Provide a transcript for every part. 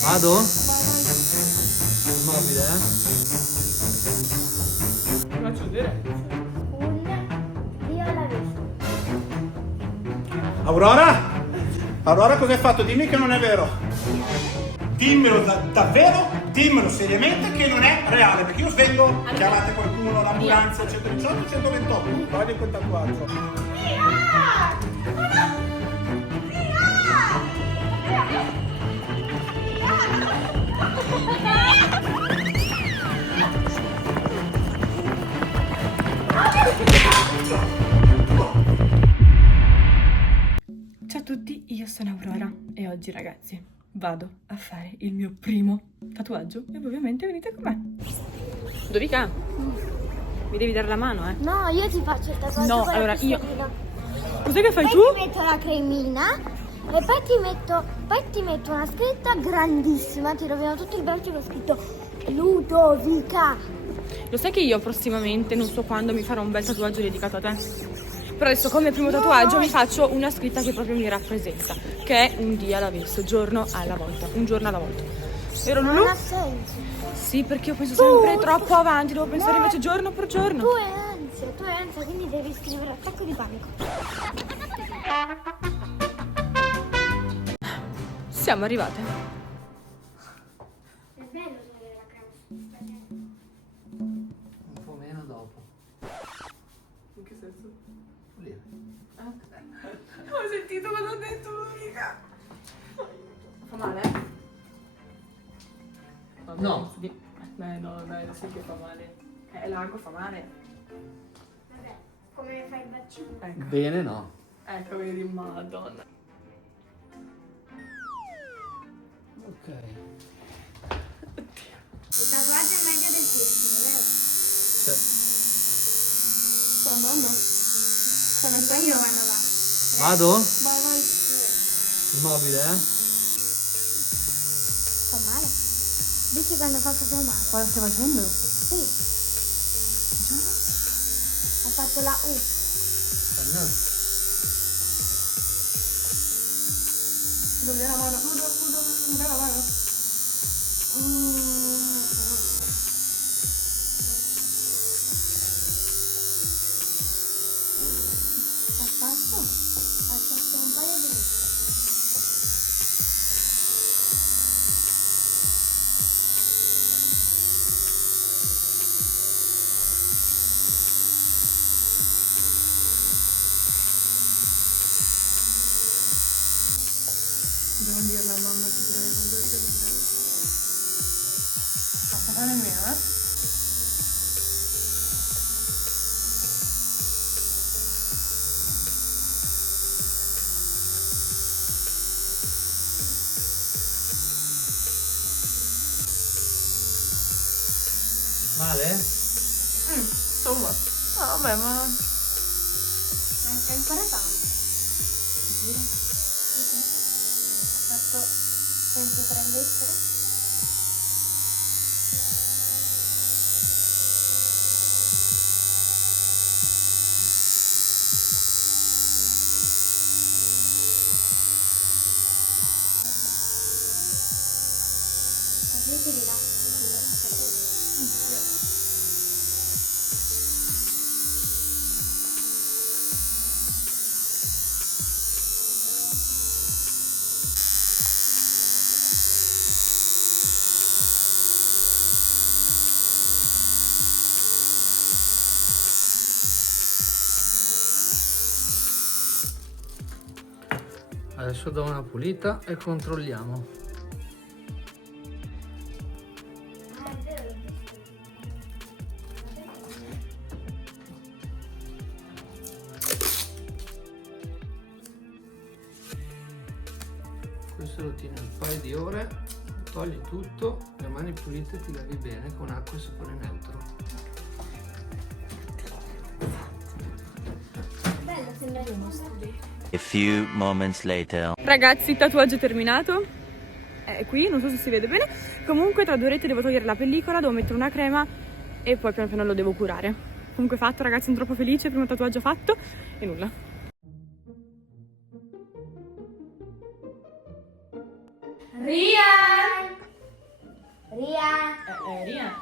Vado? Immobile, Ti faccio vedere. Io l'ho visto. Aurora? Aurora, cosa hai fatto? Dimmi che non è vero. Dimmelo davvero, dimmelo seriamente che non è reale, perché io svendo, chiamate qualcuno, l'ambulanza, 118, 128, voglio quel tatuaggio. Ciao a tutti, io sono Aurora e oggi ragazzi vado a fare il mio primo tatuaggio e voi ovviamente venite con me. Ludovica, mi devi dare la mano, eh? No, io ti faccio il tatuaggio No, con la allora io... pistolina. Cos'è che fai Poi tu? ti metto la cremina e poi ti metto una scritta grandissima, ti rovino tutto il braccio con scritto Ludovica. Lo sai che io prossimamente, non so quando, mi farò un bel tatuaggio dedicato a te? Però adesso come primo tatuaggio mi faccio una scritta che proprio mi rappresenta, che è un dia all'avvesso, giorno alla volta, un giorno alla volta. Vero Lulu? Non ha senso. Sì, perché io penso sempre troppo avanti, devo pensare invece giorno per giorno. Tu hai ansia, quindi devi scrivere attacco di panico. Siamo arrivate. È bello vedere la crema. un po' meno dopo. In che senso? Lì. Ho sentito cosa ho detto, Ludovica. Fa male? No. No, dai, lo sai che fa male. È largo, fa male. Vabbè, come fai il bacino? Ecco, Bene, no. ecco, vedi, madonna. Ok. Il tatuaggio è meglio del piercing, vero? Cioè, Sto andando? Sto Io mettendo? vado là. vado? Vai. Immobile, Fa male? Dici quando fa proprio male? Cosa stai facendo? Sì, Giuro? ho fatto la U. Dove la mano? Dove la mano? Ha fatto un paio di minuti. Devo dire alla mamma che prego, Ludovica, ti prego. Aspetta nemmeno, eh? Male? Insomma. No, vabbè, ma... È ancora tanto. Sicuro? Ho fatto, penso, 3 lettere. Così ti rilassi sulla sua Adesso do una pulita e controlliamo. è vero, l'ho visto. Questo lo tieni un paio di ore, togli tutto, le mani pulite ti lavi bene con acqua e sapone neutro. Bello, sembra uno studio. A few moments later. Ragazzi, il tatuaggio è terminato. È qui, non so se si vede bene. Comunque tra 2 orette devo togliere la pellicola, devo mettere una crema e poi piano piano lo devo curare. Comunque fatto, ragazzi, sono troppo felice, primo tatuaggio fatto e nulla. Rian! Ria, Ria.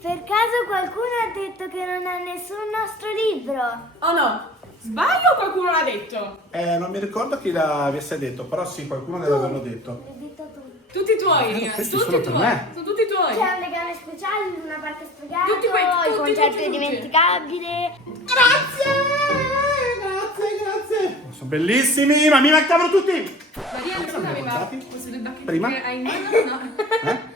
per caso qualcuno ha detto che non ha nessun nostro libro? Oh no, sbaglio o qualcuno l'ha detto? Non mi ricordo chi l'avesse detto, però sì, qualcuno deve averlo detto. L'ho detto tu. Tutti tuoi, Ria. questi Tutti sono per tuoi. me. Sono tutti tuoi. C'è un legame speciale, una parte sfogata, Tutti quei- il tutti, concerto tutti, tutti. indimenticabile. Grazie. Sono bellissimi, ma mi mancavano tutti. Maria, scusami, ma portati? questi due bacchetti Prima? che hai in mano? No.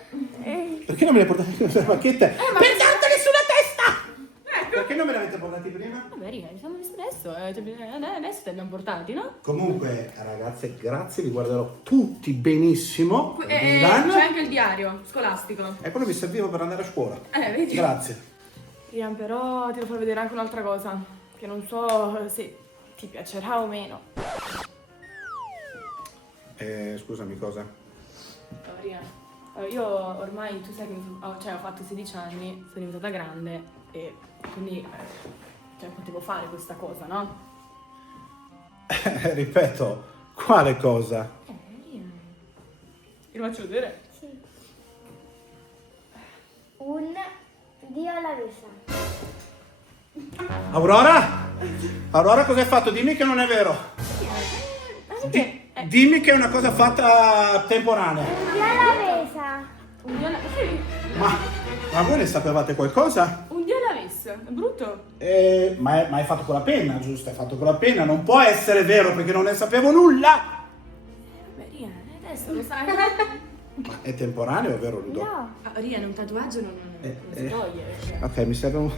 Perché non me le portate queste bacchette? ma- Per dartele sulla testa! Perché non me le avete portati prima? Vabbè, Ria, li siamo visti adesso. Adesso te li abbiamo portati, no? Comunque, ragazze, grazie, li guarderò tutti benissimo. C'è anche il diario scolastico. E quello mi serviva per andare a scuola. Vedi? Grazie. Ria, però ti devo far vedere anche un'altra cosa. Che non so se ti piacerà o meno. Scusami, cosa? Oh, Ria, io ormai, tu sai che ho fatto 16 anni, sono diventata grande e quindi potevo fare questa cosa, no? Ripeto, quale cosa? Ria. Ti lo faccio vedere? Sì. Un Dio all'avessa. Aurora? Aurora, cosa hai fatto? Dimmi che non è vero. Dimmi che è una cosa fatta temporanea. Un Dio all'avessa. Un dio Ma voi ne sapevate qualcosa? Un dio all'avessa, è brutto? Ma hai fatto con la penna, giusto? Hai fatto con la penna, non può essere vero perché non ne sapevo nulla. Beh, Ria, adesso lo sai. Ma è temporaneo, vero Ludo? No. Ria, un tatuaggio non si toglie. Ok, mi serve un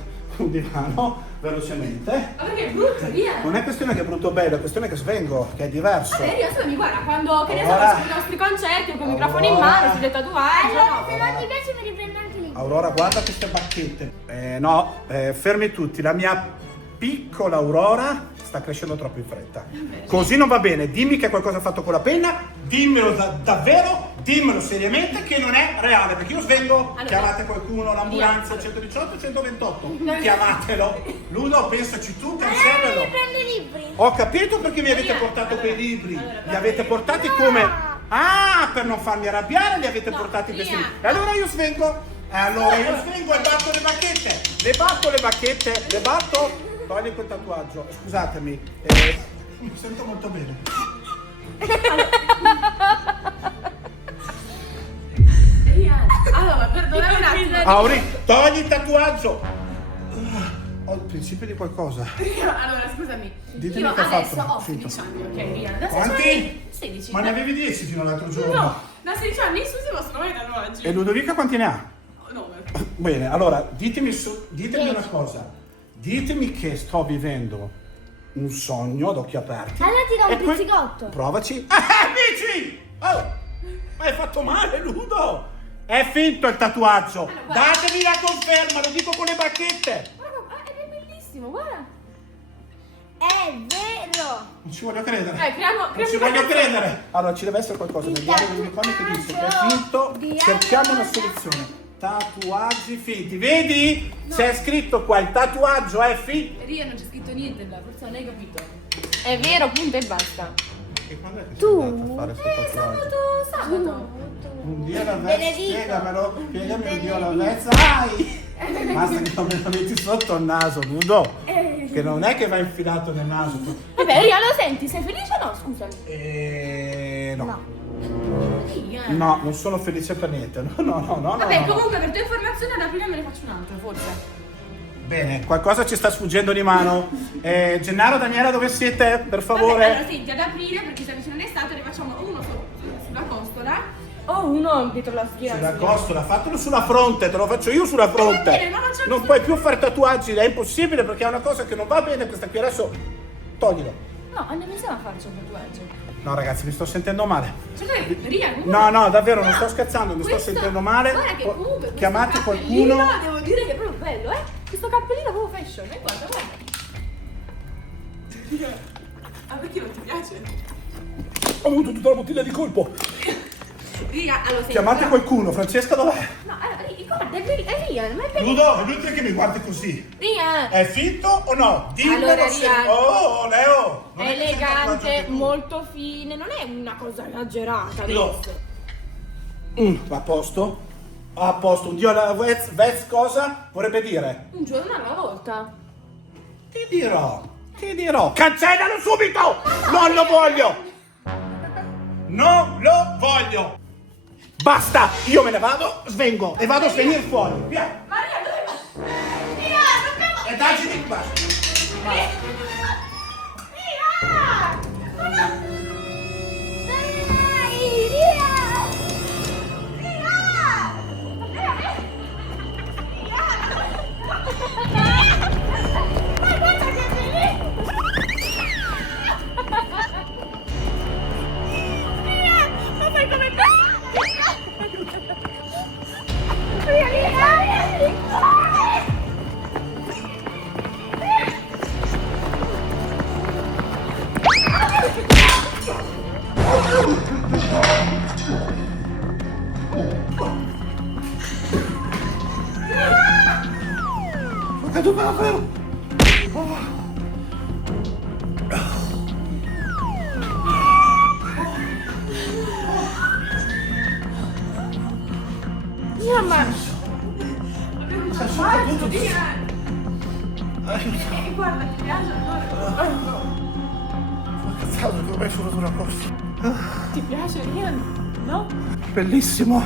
divano, velocemente. Ma perché è brutto, Ria? Non è questione che è brutto o bello, è questione che svengo, che è diverso. Vabbè, Ria, mi guarda, quando che ne so, Aurora. facciamo i nostri concerti con il microfono in mano, si dei tatuaggi. Allora, se non ti piace mi riprendo anche il libro. Aurora, guarda queste bacchette. No, fermi tutti, la mia piccola Aurora sta crescendo troppo in fretta. Così non va bene, dimmi che qualcosa ha fatto con la penna, dimmelo davvero, dimmelo seriamente che non è reale, perché io svengo, Allora, chiamate qualcuno, l'ambulanza, 118, 128, chiamatelo. Ludo, pensaci tu che mi serve lo- Riprendo i libri. Ho capito perché mi avete portato quei libri, li avete portati come... Ah, per non farmi arrabbiare li avete portati questi Ria. libri. E allora io svengo. Allora io svengo e batto le bacchette. Le bacchette, le batto. Togli quel tatuaggio. Scusatemi. Mi sento molto bene. Ria, allora, perdonami un attimo. Auri, togli il tatuaggio. Ho il principio di qualcosa. Allora, scusami. Ditemi io che ha adesso fatto. ho Finto. 16 anni, ok, Ria? Adesso Quanti? c'hai 16. Ma ne avevi 10 fino all'altro giorno. No, da 16 anni nessuno si possono fare tatuaggi. E Ludovica quanti ne ha? 9. Bene, allora ditemi una cosa. Ditemi che sto vivendo un sogno ad occhi aperti. Allora ti do E un poi- pizzicotto. Provaci. Bici! Oh! Ma hai fatto male, Ludo! È finto il tatuaggio! guarda. Datemi la conferma, lo dico con le bacchette! È bellissimo, guarda. È vero. Non ci voglio credere. Creiamo Non ci voglio credere. Allora, ci deve essere qualcosa nel diario dell'unicorno che dice che è finto. Cerchiamo una soluzione. Tatuaggi finti. Vedi? C'è scritto qua, il tatuaggio è finto. Ria, non c'è scritto niente là, forse non hai capito. È vero, punto e basta. E quando è che Tu? sei andata a fare questo tatuaggio? Sabato. Un dio alla Benedito. spiegamelo, spiegami un dio alla Ai! Basta che non me lo metti sotto il naso, Ludo! Che non è che va infilato nel naso. Vabbè, Ria, lo senti? Sei felice o no? Scusami. No. Ria. No, non sono felice per niente. No. Vabbè, no. comunque per tua informazione ad aprile me ne faccio un'altra, forse. Bene, qualcosa ci sta sfuggendo di mano. Gennaro, Daniela, dove siete? Per favore. Vabbè, allora senti, ad aprile, perché si avvicina l'estate, ne facciamo uno sulla costola o uno dietro la schiena. Sulla costola, fatelo sulla fronte, te lo faccio io sulla fronte. Va bene, ma non c'è Non bisogno. puoi più fare tatuaggi, è impossibile perché è una cosa che non va bene questa qui. Adesso toglilo. No, andiamo insieme a farci un tatuaggio. No ragazzi, mi sto sentendo male. Cioè, Ria, comunque... No, davvero, non sto scherzando, mi sto questo- sentendo male. Guarda che comunque Chiamate questo qualcuno. cappellino, devo dire che è proprio bello, Questo cappellino è proprio fashion, guarda. Ah, perché non ti piace? Ho avuto tutta la bottiglia di colpo. Ria, allora senti, Chiamate però- qualcuno, Francesca dov'è? No, guarda, è Ria, non è per... Ludo, è inutile che mi guardi così. Ria, È finto o no? Dimmelo Allora, se... Ria. Oh, Leo! Non è è che sei tatuaggio elegante, anche tu. molto fine, non è una cosa esagerata No. adesso. Va a posto? A posto, un dio alla Vez cosa vorrebbe dire? Un giorno alla volta. Ti dirò. Cancellalo subito! Non lo voglio! Non lo voglio! Basta! Io me ne vado, svengo e vado a svenire fuori. Via! Maria, dove vai? Via, dobbiamo... E dagli di qua. Ho caduto davvero! Guarda, ti piace allora? Cazzato, come è venuto una cosa. Ti piace Ian? No? Bellissimo.